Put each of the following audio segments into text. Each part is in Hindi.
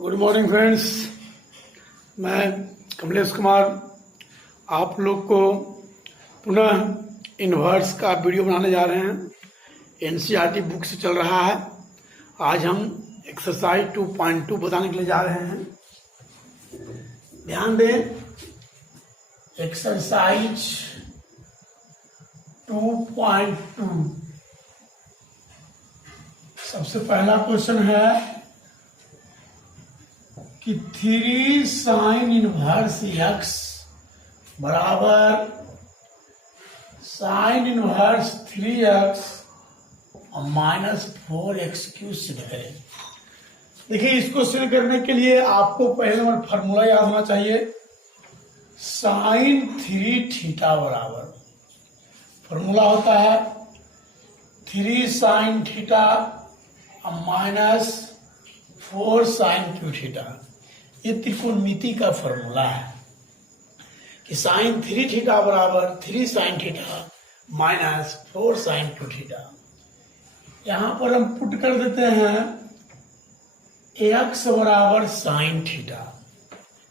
Good morning friends. मैं कमलेश कुमार आप लोग को पुनः इन्वर्स का वीडियो बनाने जा रहे हैं। एनसीईआरटी बुक से चल रहा है। आज हम एक्सरसाइज 2.2 बताने के लिए जा रहे हैं। ध्यान दें, एक्सरसाइज 2.2 सबसे पहला क्वेश्चन है कि 3 साइन इनवर्स एक्स बराबर साइन इनवर्स 3x और माइनस 4x क्यू सिद्ध करें। देखिए, इसको सिद्ध करने के लिए आपको पहले नंबर फॉर्मूला याद होना चाहिए। साइन 3 थीटा बराबर फॉर्मूला होता है 3 साइन थीटा और माइनस 4 साइन क्यू थीटा। ये त्रिकोणमिति का फॉर्मूला है कि साइन 3 थीटा बराबर 3 sine theta minus 4 sine cube theta. यहां पर हम पुट कर देते हैं एक्स बराबर साइन थीटा।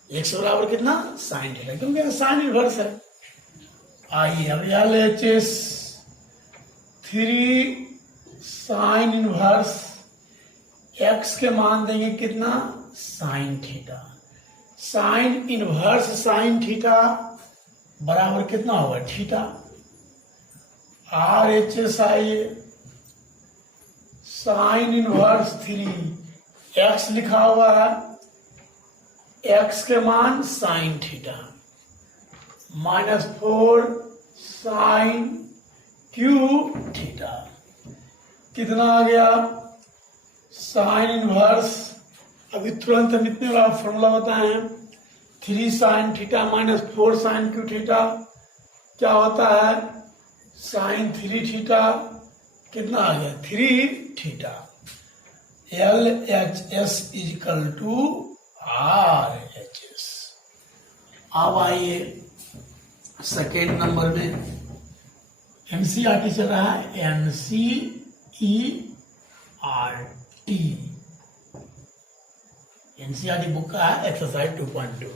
एक्स बराबर कितना? साइन थीटा, क्योंकि साइन इनवर्स है। आइए अब LHS 3 साइन इनवर्स एक्स के मान देंगे कितना? Sine theta. Sine inverse sine theta बराबर कितना होगा? थीटा। RHS आइए साइन इनवर्स 3 एक्स लिखा हुआ है, एक्स के मान sine theta minus 4 sine cube theta. कितना आ गया? साइन इनवर्स, अभी तुरंत हम इतने बड़ा फॉर्मूला बताए हैं। 3 sine theta minus 4 sine cube theta क्या होता है? साइन 3 थीटा कितना आ गया? 3 theta. LHS equal to RHS। अब आइए सेकेंड नंबर में एनसीईआरटी चल रहा है। एनसीईआरटी बुक का है एक्सरसाइज 2.2।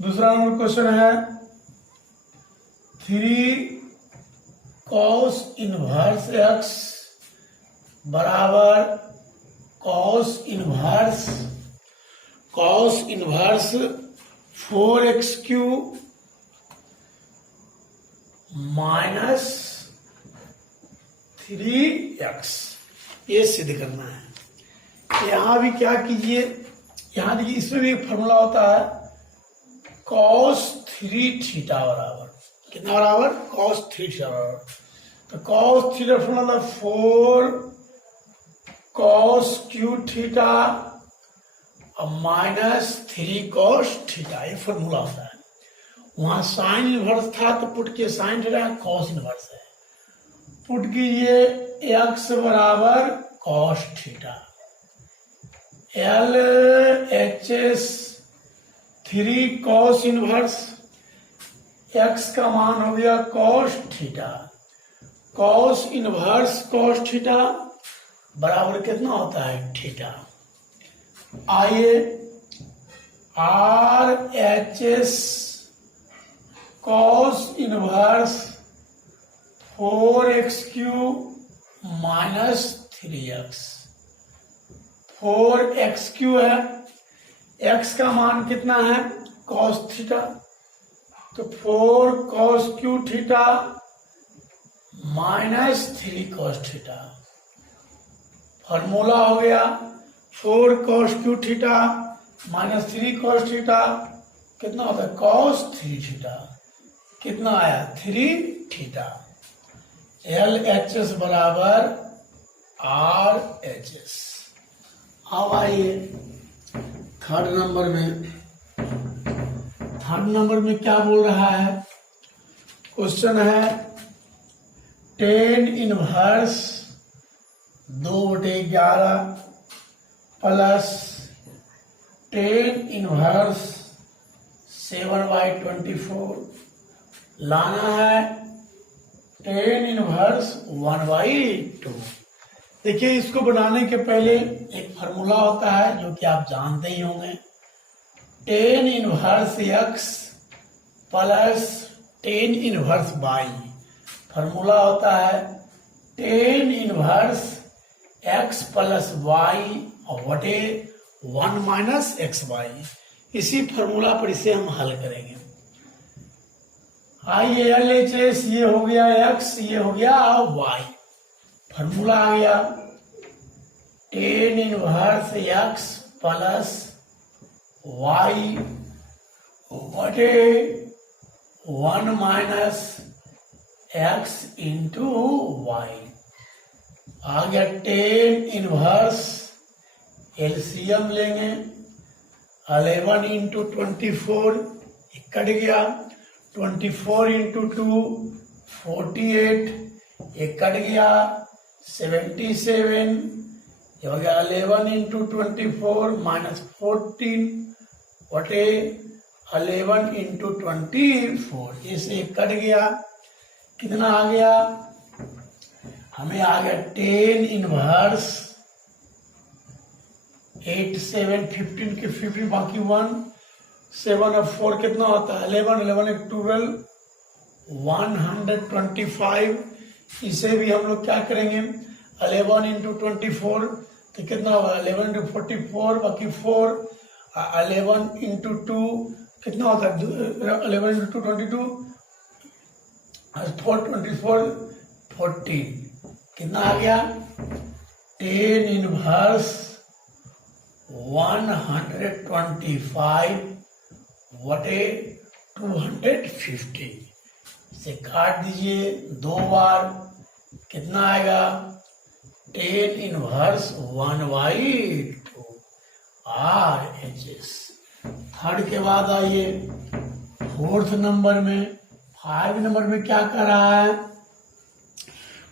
दूसरा नंबर क्वेश्चन है 3 कॉस इनवर्स एक्स बराबर cos inverse 4x Q minus 3x। ये सिद्ध करना है। यहां भी क्या कीजिए, यहां देखिए, इसमें भी एक फॉर्मूला होता है cos 3 थीटा बराबर कितना बराबर? cos 3 थीटा बराबर, तो cos theta formula 4 cos Q theta और माइनस 3 cos थीटा। ये फॉर्मूला होता है। वहां साइन इनवर्स था तो पुट के साइन थीटा, cos इनवर्स है, पुट कीजिए x बराबर cos theta. LHS 3 cos inverse x का मान हो गया cos theta. cos inverse cos theta बराबर कितना होता है? थीटा। आइए RHS cos inverse 4x Q minus 3x। 4x Q है, x का मान कितना है? cos थीटा, तो 4 cos Q theta minus 3 cos theta. Formula हो गया 4 cos Q theta minus 3 cos theta कितना होता है? cos 3 theta. कितना आया? 3 थीटा। LHS बराबर RHS। अब आइए थर्ड नंबर में क्या बोल रहा है? क्वेश्चन है 10 इनवर्स 2/11 प्लस 10 इनवर्स 7/24 लाना है 10 इनवर्स 1/2। देखिए इसको बनाने के पहले एक फार्मूला होता है जो कि आप जानते ही होंगे, tan inverse x plus tan inverse y. Formula होता है tan inverse x plus y बटे 1 माइनस एक्स वाई। इसी फार्मूला पर इसे हम हल करेंगे। आइए LHS, ये हो गया x, ये हो गया y। फार्मूला आ गया tan inverse x plus y बटे 1 माइनस एक्स इंटू वाई। आ गया टेन इनवर्स, एलसीएम लेंगे 11 इंटू 24, कट गया 24 इंटू 2 48, ये कट गया 77, ये हो गया 11 इंटू 24 माइनस 14 बटे 11 इंटू 24, इसे कट गया। कितना आ गया? हमें आ गया टेन इनवर्स 8 7 15 के 15 बाकी 1 7 और 4 कितना होता है 11, 11 एक 12 125। इसे भी हम लोग क्या करेंगे 11 इंटू 24 तो कितना होगा 11 इंटू 44 बाकी 4, 11 इंटू 2 कितना होता है 11 इंटू 22 4 24 40, कितना आ गया 10 इनवर्स 125 बटे 250। इसे काट दीजिए 2 बार, कितना आएगा 10 इनवर्स 1/2 RHS। थर्ड के बाद आइए फोर्थ नंबर में। 5 नंबर में क्या कर रहा है,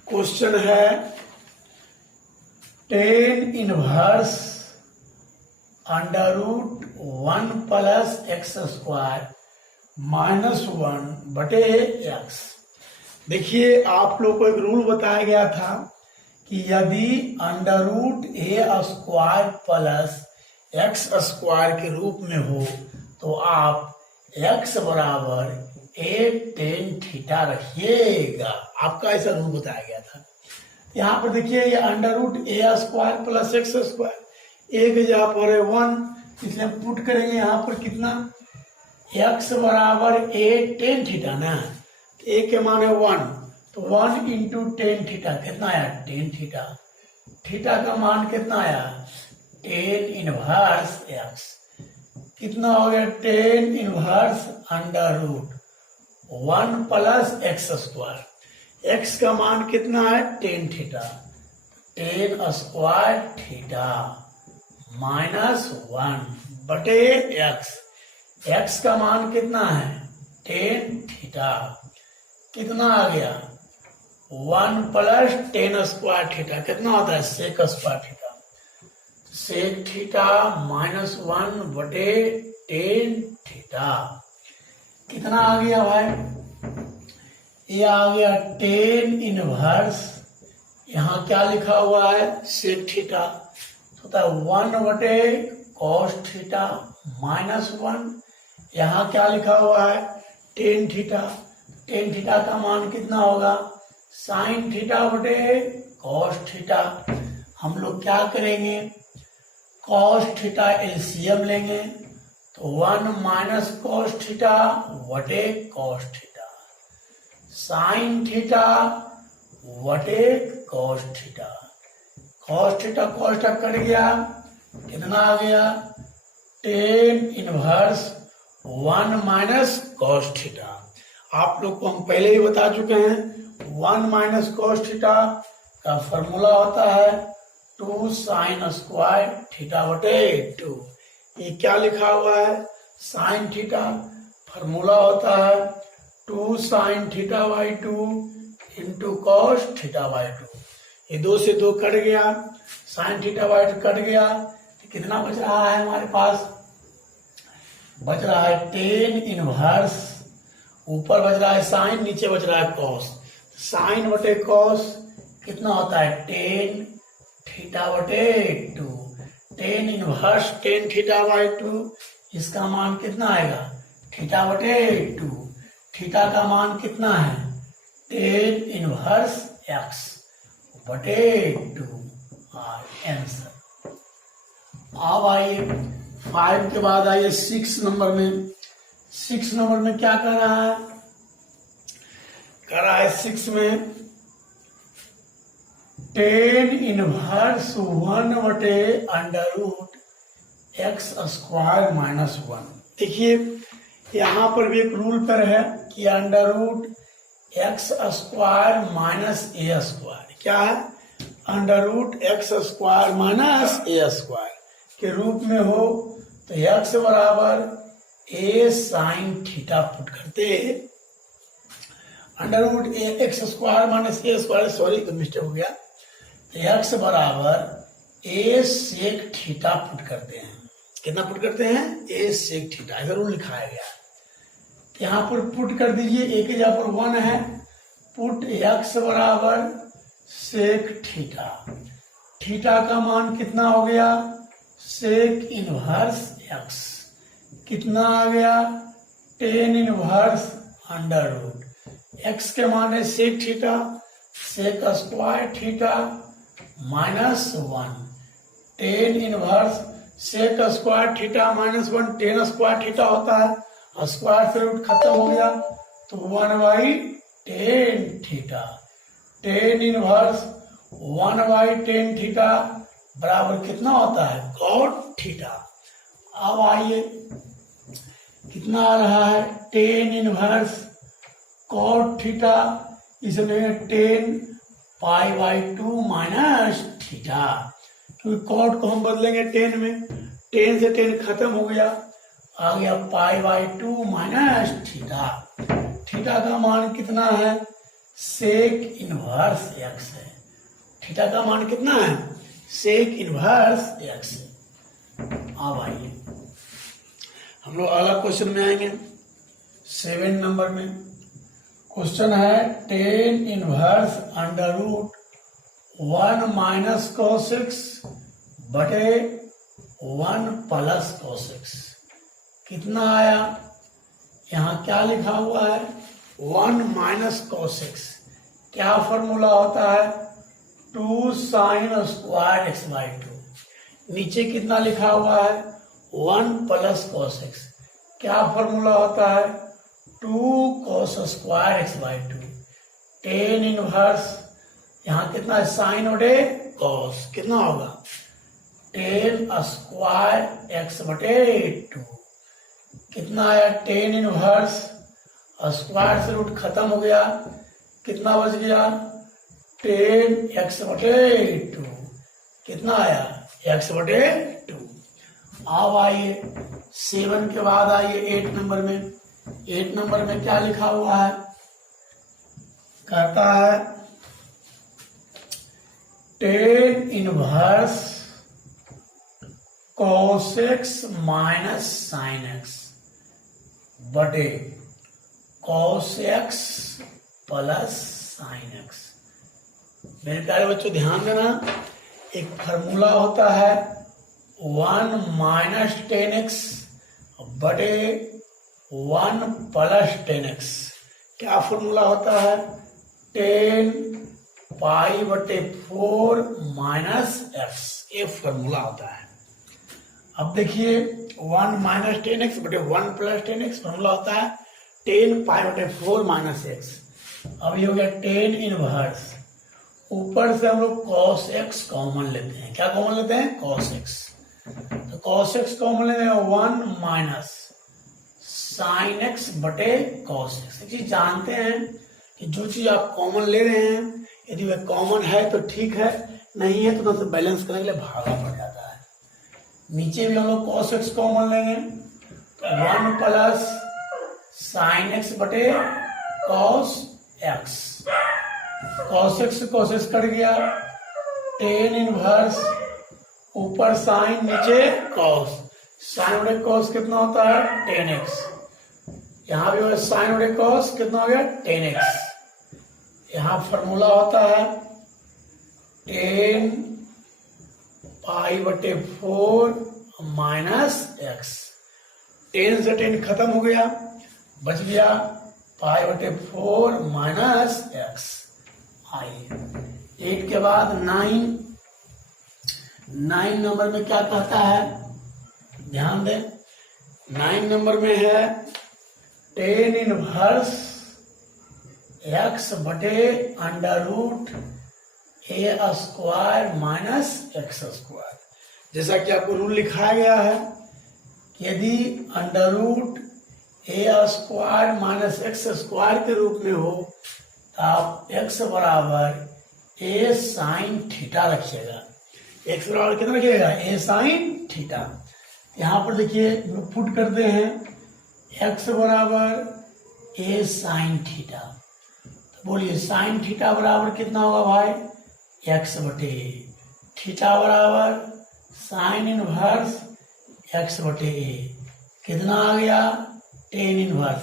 क्वेश्चन है 10 inverse under root 1 plus x square minus 1 बटे एक्स। देखिए आप लोग को एक रूल बताया गया था कि यदि अंडर रूट ए स्क्वायर प्लस एक्स स्क्वायर के रूप में हो तो आप एक्स बराबर ए टेन थीटा रखिएगा। आपका ऐसा रूल बताया गया था। यहाँ पर देखिए ये अंडर रूट ए स्क्वायर प्लस एक्स स्क्वायर, ए के जगह पर है 1, इसलिए हम पुट करेंगे यहाँ पर कितना x बराबर ए टेन थीटा ना, ए के मान है 1, तो 1 इंटू टेन थीटा कितना आया 10 थीटा। थीटा का मान कितना आया 10 इनवर्स x, कितना हो गया 10 inverse under root 1 plus x square. X का मान कितना है 10 थीटा, 10 स्क्वायर थीटा माइनस 1 बटे एक्स। एक्स का मान कितना है 10 थीटा, कितना आ गया 1 प्लस 10 स्क्वायर थीटा, कितना होता है sec square theta, sec theta minus 1 बटे 10 थीटा। कितना आ गया भाई, ये आ गया 10 इनवर्स, यहाँ क्या लिखा हुआ है सेक थीटा, होता है 1 बटे कॉस थीटा माइनस 1, यहाँ क्या लिखा हुआ है 10 थीटा। 10 थीटा का मान कितना होगा साइन थीटा बटे कॉस थीटा। हम लोग क्या करेंगे कॉस थीटा एलसीएम लेंगे तो 1 माइनस कॉस थीटा बटे कॉस थीटा, साइन थीटा बटे cos theta. Cos theta cut गया, कितना आ गया 10 इनवर्स 1 माइनस कॉस थीटा। आप लोग को हम पहले ही बता चुके हैं 1 माइनस कॉस थीटा का फॉर्मूला होता है 2 साइन स्क्वायर थीटा बटे 2। ये क्या लिखा हुआ है साइन थीटा, फॉर्मूला होता है 2 sine theta by 2 into cos theta by 2। ये 2 से 2 कट गया, साइन थीटा बाई 2 कट गया, तो कितना बच रहा है हमारे पास, बच रहा है 10 इनवर्स, ऊपर बच रहा है साइन, नीचे बच रहा है कॉस। साइन बटे कॉस कितना होता है 10 थीटा बटे 2, tan inverse tan theta by 2, इसका मान कितना आएगा थीटा बटे 2, थीटा का मान कितना है टेन इनवर्स एक्स बटे 2, आंसर। अब आइए 5 के बाद आइए 6 नंबर में। 6 नंबर में क्या कर रहा है, कर रहा है 6 में टेन इनवर्स 1 बटे under root x square minus 1। देखिए यहाँ पर भी एक रूल पर है कि under root x square minus a square क्या है, under root x square minus a square के रूप में हो तो एक्स बराबर ए साइन थीटा पुट करते, under root x square minus a square, sorry तो मिस्टेक हो गया, एक्स बराबर ए सेक थीटा पुट करते हैं। कितना पुट करते हैं ए सेक थीटा, ऐसा रूल लिखाया गया। यहाँ पर पुट कर दीजिए, ए के जगह पर 1 है, पुट एक्स बराबर सेक थीटा, थीटा का मान कितना हो गया सेक इनवर्स एक्स, कितना आ गया tan inverse under root x के मान है sec theta, sec square theta minus 1, tan inverse sec square theta minus 1, tan square theta होता है, स्क्वायर से रूट खत्म हो गया तो 1 by tan theta, ten inverse 1 by tan theta बराबर कितना होता है कॉट थीटा। अब आइए कितना आ रहा है टेन इनवर्स कॉट थीटा, इसमें 10 पाई बाई 2 माइनस थीटा, क्योंकि कॉट को हम बदलेंगे 10 में, 10 से 10 खत्म हो गया, आ गया pi by 2 minus theta, theta का मान कितना है सेक इनवर्स एक्स है, थीटा का मान कितना है सेक इनवर्स एक्स है। अब आइए हम लोग अगला क्वेश्चन में आएंगे 7 नंबर में। क्वेश्चन है tan inverse under root 1 minus cos x बटे 1 प्लस cos x, कितना आया, यहाँ क्या लिखा हुआ है 1 माइनस cos x, क्या फॉर्मूला होता है 2 साइन स्क्वायर एक्स बाई 2, नीचे कितना लिखा हुआ है 1 प्लस cos x, क्या फॉर्मूला होता है 2 cos square x by 2, tan inverse यहाँ कितना है साइन बटे cos, कितना होगा टेन स्क्वायर एक्स बटे 2, कितना आया टेन इनवर्स स्क्वायर से रूट खत्म हो गया, कितना बच गया टेन एक्स बटे 2, कितना आया एक्स बटे 2। अब आइए 7 के बाद आइए 8 नंबर में। 8 नंबर में क्या लिखा हुआ है, कहता है tan inverse cos x minus sine x बटे cos x plus sine x। मेरे प्यारे बच्चों ध्यान देना, एक फार्मूला होता है 1 माइनस 10x बटे 1 प्लस 10x, क्या फॉर्मूला होता है 10 पाई बटे 4 माइनस x, ये फॉर्मूला होता है। अब देखिए 1 माइनस 10x बटे 1 प्लस 10x फॉर्मूला होता है 10 पाई बटे 4 माइनस x। अब ये हो गया 10 इनवर्स, ऊपर से हम लोग cos x कॉमन लेते हैं, क्या कॉमन लेते हैं cos x, तो cos x कॉमन लेते हैं 1 माइनस साइन x बटे cos x। एक चीज जानते हैं कि जो चीज आप कॉमन ले रहे हैं यदि वह कॉमन है तो ठीक है, नहीं है तो बैलेंस करने के लिए भागा पड़ जाता है। नीचे भी हम लोग cos x कॉमन लेंगे तो 1 प्लस साइन x बटे cos x, cos x cut गया, 10 इनवर्स ऊपर साइन नीचे cos, साइन बटे cos कितना होता है 10x, यहाँ भी साइन बटे cos कितना हो गया 10x। यहाँ फॉर्मूला होता है 10 π/4 माइनस एक्स। 10 से 10 खत्म हो गया, बच गया π/4 माइनस एक्स। आइए 8 के बाद 9 नंबर में क्या कहता है, ध्यान दें। 9 नंबर में है tan इनवर्स एक्स बटे √ a square minus x square. जैसा कि आपको रूल लिखाया गया है, यदि √ a square minus x square के रूप में हो तो आप x बराबर a साइन थीटा रखिएगा। x बराबर कितना रखिएगा, a साइन थीटा। यहाँ पर देखिए पुट करते हैं x बराबर a साइन थीटा। तो बोलिए साइन थीटा बराबर कितना होगा भाई, x बटे a। थीटा बराबर साइन इनवर्स x बटे a। कितना आ गया, tan इनवर्स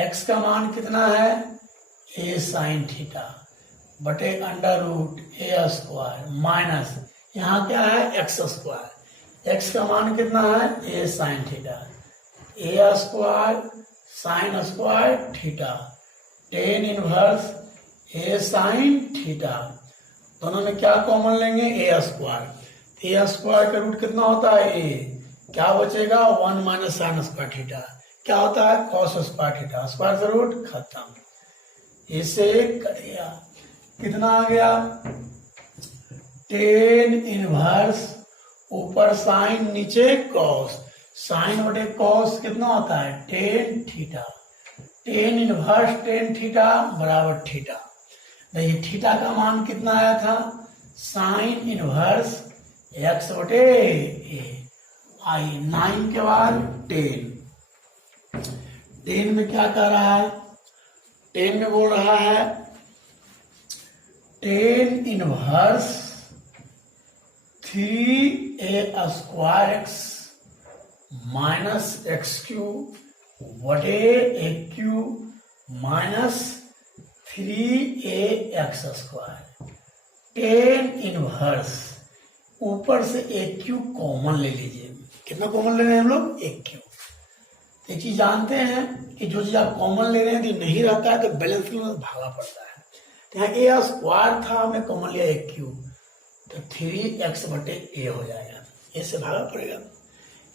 x का मान कितना है, a साइन थीटा बटे √ a स्क्वायर माइनस यहाँ क्या है x स्क्वायर। x का मान कितना है, a sine theta, a square sine square theta tan inverse a sine theta. दोनों में क्या कॉमन लेंगे, a स्क्वायर। a स्क्वायर का रूट कितना होता है, a। क्या बचेगा, 1 माइनस साइन स्क्वायर थीटा। क्या होता है, कॉस स्क्वायर थीटा। स्क्वायर से रूट खत्म, इसे कर दिया। कितना आ गया, tan इनवर्स ऊपर साइन नीचे कॉस। साइन बटे कॉस कितना होता है, tan theta. tan inverse tan theta बराबर थीटा। देखिए थीटा का मान कितना आया था, साइन इनवर्स x बटे a। आई 9 के बाद 10 में क्या कर रहा है, 10 में बोल रहा है tan inverse 3a square x minus x³ बटे a³ minus 3ax square. tan inverse ऊपर से a³ कॉमन ले लीजिए। कितना कॉमन ले रहे हैं हम लोग, a³। एक चीज जानते हैं कि जो चीज आप कॉमन ले रहे हैं, नहीं रहता है तो बैलेंस के लिए भागा पड़ता है। तो यहाँ a स्क्वायर था, हमने कॉमन लिया a³, तो 3x बटे a हो जाएगा, a से भागा पड़ेगा।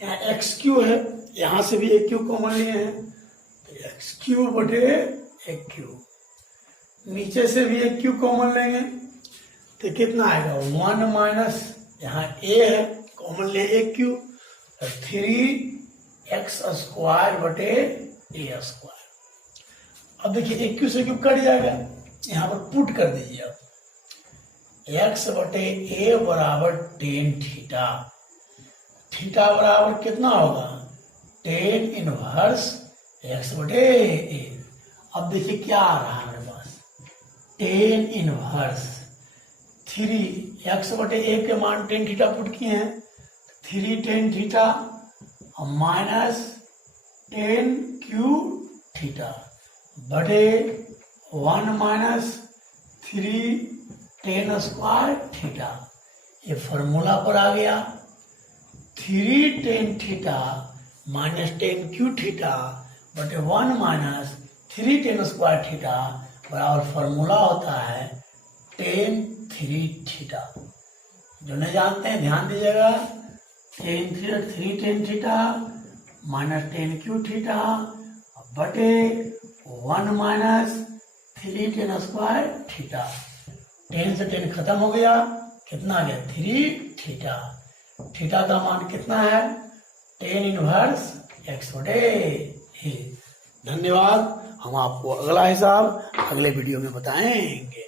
यहाँ x³ है, यहाँ से भी a³ कॉमन लिए हैं, तो x³ बटे a³। नीचे से भी a³ कॉमन लेंगे तो कितना आएगा, 1 माइनस यहाँ a है कॉमन ले a³, 3x स्क्वायर बटे a स्क्वायर। अब देखिए a³ से क्यों कट जाएगा, यहाँ पर पुट कर दीजिए। अब x बटे a बराबर tan थीटा। थीटा बराबर कितना होगा, tan इनवर्स x बटे a। अब देखिए क्या आ रहा है हमारे पास, tan इनवर्स 3x बटे a के मान tan थीटा पुट किए हैं, 3 tan theta minus tan³ theta बटे 1 माइनस 3 tan स्क्वायर थीटा। ये फॉर्मूला पर आ गया, 3 tan theta minus tan³ theta बटे 1 माइनस 3 tan स्क्वायर थीटा बराबर फॉर्मूला होता है tan 3 थीटा। जो नहीं जानते हैं ध्यान दीजिएगा, tan 3 tan theta minus tan³ theta बटे 1 माइनस 3 tan स्क्वायर थीटा। 10 से 10 खत्म हो गया, कितना आ गया, 3 थीटा। थीटा का मान कितना है, tan इनवर्स x बटे a। धन्यवाद, हम आपको अगला हिसाब अगले वीडियो में बताएंगे।